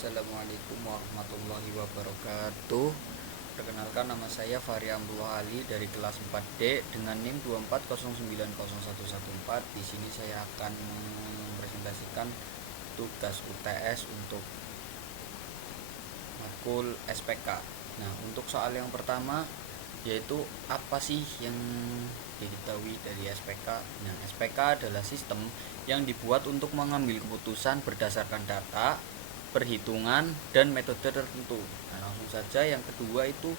Assalamualaikum warahmatullahi wabarakatuh. Perkenalkan, nama saya Fahri Amrullah Ali dari kelas 4D dengan NIM 240901114. Di sini saya akan mempresentasikan tugas UTS untuk matkul SPK. Nah, untuk soal yang pertama yaitu apa sih yang diketahui dari SPK? Nah, SPK adalah sistem yang dibuat untuk mengambil keputusan berdasarkan data, perhitungan, dan metode tertentu. Nah, langsung saja yang kedua itu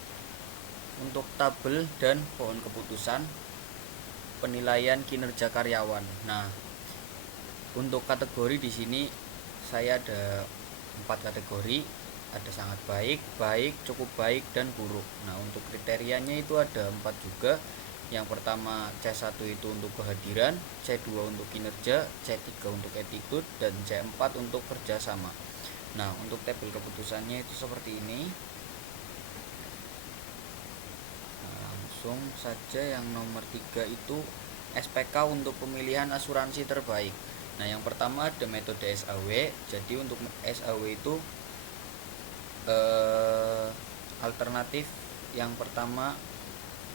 untuk tabel dan pohon keputusan penilaian kinerja karyawan. Nah, untuk kategori di sini saya ada 4 kategori. Ada sangat baik, baik, cukup baik, dan buruk. Nah, untuk kriterianya itu ada 4 juga. Yang pertama C1 itu untuk kehadiran, C2 untuk kinerja, C3 untuk attitude, dan C4 untuk kerjasama. Nah, untuk tabel keputusannya itu seperti ini. Nah, langsung saja yang nomor 3 itu SPK untuk pemilihan asuransi terbaik. Nah, yang pertama ada metode SAW. Jadi untuk SAW itu alternatif yang pertama,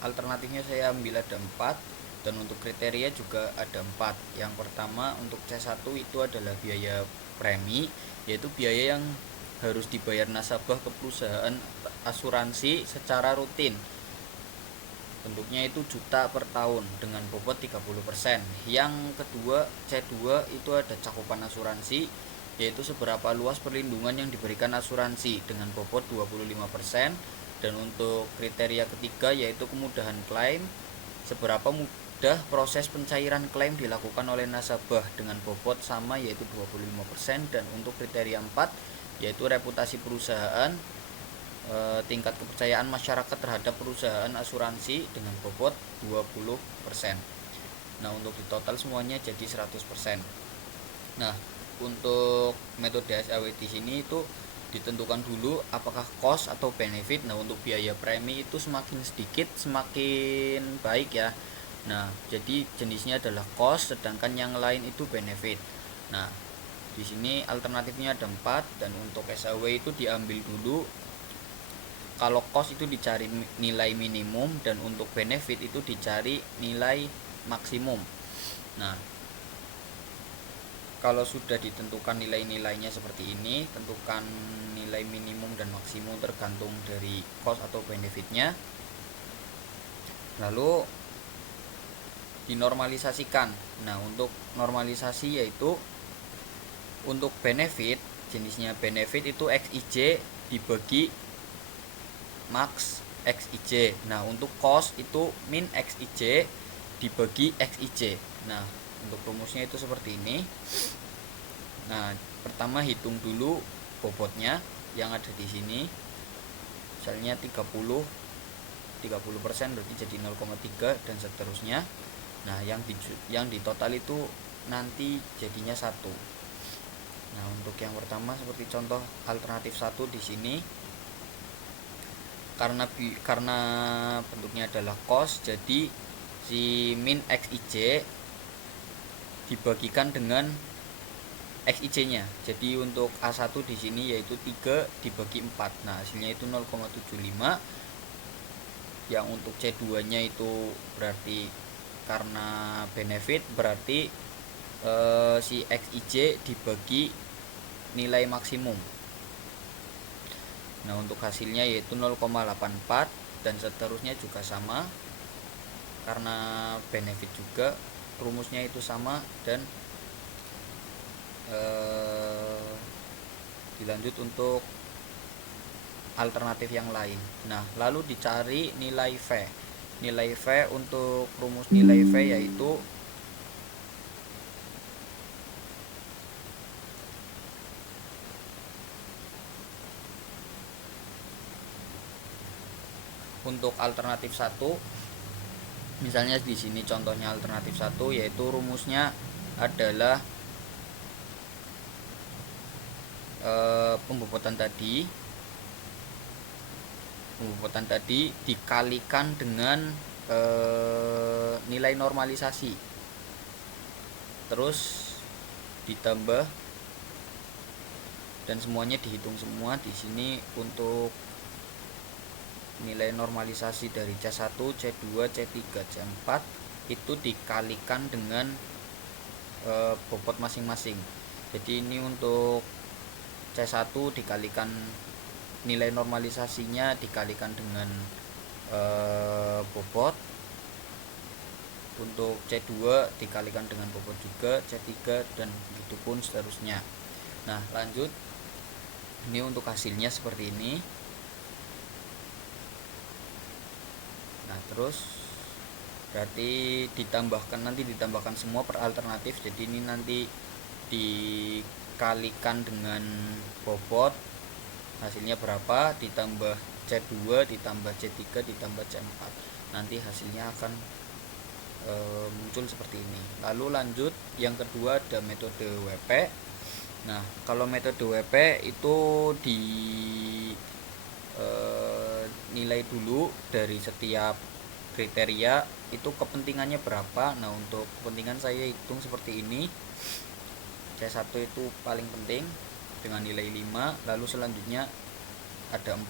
alternatifnya saya ambil ada 4, dan untuk kriteria juga ada 4. Yang pertama untuk C1 itu adalah biaya premi, yaitu biaya yang harus dibayar nasabah ke perusahaan asuransi secara rutin. Bentuknya itu juta per tahun dengan bobot 30%. Yang kedua C2 itu ada cakupan asuransi, yaitu seberapa luas perlindungan yang diberikan asuransi dengan bobot 25%. Dan untuk kriteria ketiga yaitu kemudahan klaim, seberapa mudah proses pencairan klaim dilakukan oleh nasabah dengan bobot sama yaitu 25%. Dan untuk kriteria 4 yaitu reputasi perusahaan, tingkat kepercayaan masyarakat terhadap perusahaan asuransi dengan bobot 20%. Nah, untuk di total semuanya jadi 100%. Nah, untuk metode SAW di sini itu ditentukan dulu apakah cost atau benefit. Nah, untuk biaya premi itu semakin sedikit semakin baik ya. Nah, jadi jenisnya adalah cost, sedangkan yang lain itu benefit. Nah, di sini alternatifnya ada 4, dan untuk SAW itu diambil dulu. Kalau cost itu dicari nilai minimum, dan untuk benefit itu dicari nilai maksimum. Nah, kalau sudah ditentukan nilai-nilainya seperti ini, tentukan nilai minimum dan maksimum tergantung dari cost atau benefitnya. Lalu dinormalisasikan. Nah, untuk normalisasi yaitu untuk benefit, jenisnya benefit itu XIJ dibagi max XIJ. Nah, untuk cost itu min XIJ dibagi XIJ. Nah, untuk rumusnya itu seperti ini. Nah, pertama hitung dulu bobotnya yang ada di sini. Misalnya 30% berarti jadi 0,3 dan seterusnya. Nah, yang di total itu nanti jadinya 1. Nah, untuk yang pertama seperti contoh alternatif 1 di sini, karena bentuknya adalah cost, jadi si min XIJ dibagikan dengan XIJ-nya. Jadi untuk A1 di sini yaitu 3 dibagi 4. Nah, hasilnya itu 0,75. Yang untuk C2-nya itu berarti karena benefit berarti si XIJ dibagi nilai maksimum. Nah, untuk hasilnya yaitu 0,84, dan seterusnya juga sama karena benefit juga, rumusnya itu sama, dan dilanjut untuk alternatif yang lain. Nah, lalu dicari nilai V. Nilai V untuk rumus nilai V yaitu untuk alternatif 1, misalnya di sini contohnya alternatif 1 yaitu rumusnya adalah pembobotan tadi dikalikan dengan nilai normalisasi, terus ditambah dan semuanya dihitung semua. Di sini untuk nilai normalisasi dari C1, C2, C3, C4 itu dikalikan dengan bobot masing-masing. Jadi ini untuk C1 dikalikan nilai normalisasinya dikalikan dengan bobot, untuk C2 dikalikan dengan bobot juga, C3 dan begitu pun seterusnya. Nah lanjut, ini untuk hasilnya seperti ini. Nah terus berarti nanti ditambahkan semua per alternatif. Jadi ini nanti dikalikan dengan bobot, hasilnya berapa, ditambah C2 ditambah C3 ditambah C4, nanti hasilnya akan muncul seperti ini. Lalu lanjut, yang kedua ada metode WP. Nah kalau metode WP itu nilai dulu dari setiap kriteria itu kepentingannya berapa. Nah untuk kepentingan saya hitung seperti ini. C1 itu paling penting dengan nilai 5, lalu selanjutnya ada 4,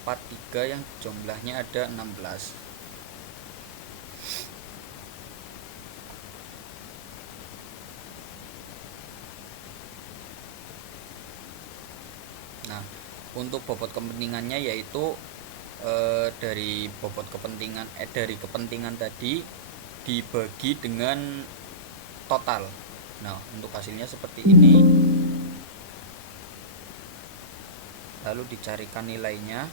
4, 3 yang jumlahnya ada 16. Nah untuk bobot kepentingannya yaitu dari bobot kepentingan dari kepentingan tadi dibagi dengan total. Nah untuk hasilnya seperti ini, lalu dicarikan nilainya.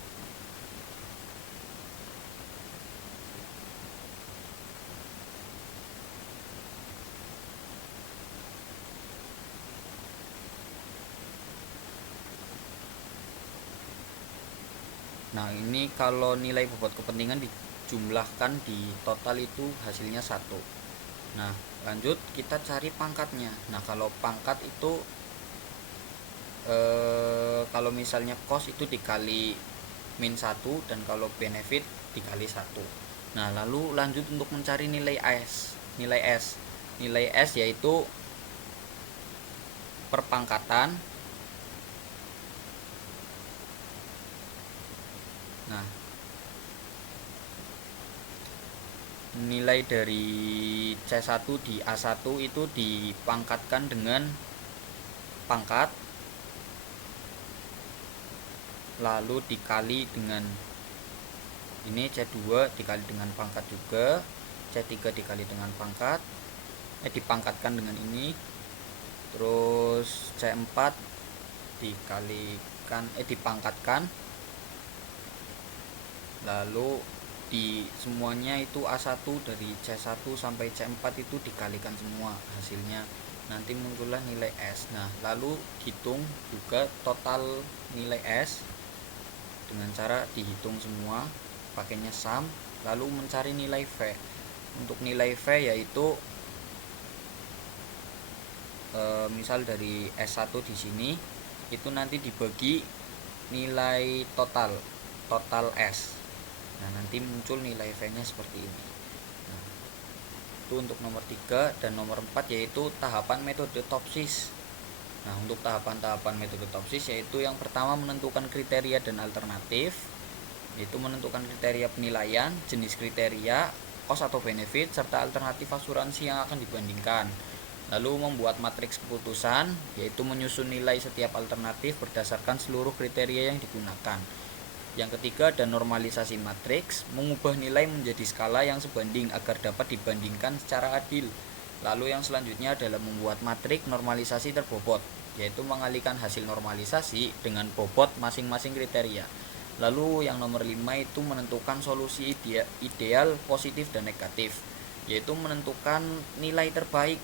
Nah ini kalau nilai bobot kepentingan dijumlahkan di total itu hasilnya 1. Nah lanjut kita cari pangkatnya. Nah kalau pangkat itu kalau misalnya cost itu dikali min 1, dan kalau benefit dikali 1. Nah lalu lanjut untuk mencari nilai S. Nilai S yaitu perpangkatan. Nah nilai dari C1 di A1 itu dipangkatkan dengan pangkat, lalu dikali dengan ini C2 dikali dengan pangkat juga, C3 dikali dengan pangkat, dipangkatkan dengan ini, terus C4 dipangkatkan, lalu di semuanya itu A1 dari C1 sampai C4 itu dikalikan semua hasilnya, nanti muncullah nilai S. Nah lalu hitung juga total nilai S dengan cara dihitung semua pakainya sum, lalu mencari nilai V. Untuk nilai V yaitu misal dari S1 di sini itu nanti dibagi nilai total S. Nah nanti muncul nilai V nya seperti ini. Nah, itu untuk nomor 3. Dan nomor 4 yaitu tahapan metode TOPSIS. Nah untuk tahapan-tahapan metode TOPSIS yaitu yang pertama menentukan kriteria dan alternatif, yaitu menentukan kriteria penilaian, jenis kriteria, cost atau benefit, serta alternatif asuransi yang akan dibandingkan. Lalu membuat matriks keputusan, yaitu menyusun nilai setiap alternatif berdasarkan seluruh kriteria yang digunakan. Yang ketiga ada normalisasi matriks, mengubah nilai menjadi skala yang sebanding agar dapat dibandingkan secara adil. Lalu yang selanjutnya adalah membuat matriks normalisasi terbobot, yaitu mengalihkan hasil normalisasi dengan bobot masing-masing kriteria. Lalu yang nomor 5 itu menentukan solusi ideal, positif, dan negatif, yaitu menentukan nilai terbaik,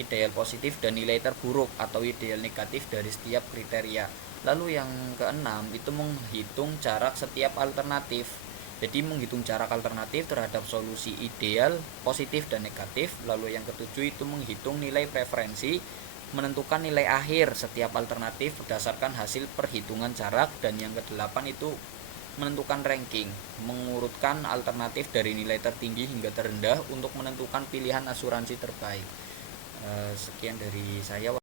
ideal positif, dan nilai terburuk atau ideal negatif dari setiap kriteria. Lalu yang keenam itu menghitung jarak setiap alternatif. Jadi menghitung jarak alternatif terhadap solusi ideal, positif, dan negatif. Lalu yang ketujuh itu menghitung nilai preferensi, menentukan nilai akhir setiap alternatif berdasarkan hasil perhitungan jarak. Dan yang kedelapan itu menentukan ranking, mengurutkan alternatif dari nilai tertinggi hingga terendah untuk menentukan pilihan asuransi terbaik. Sekian dari saya.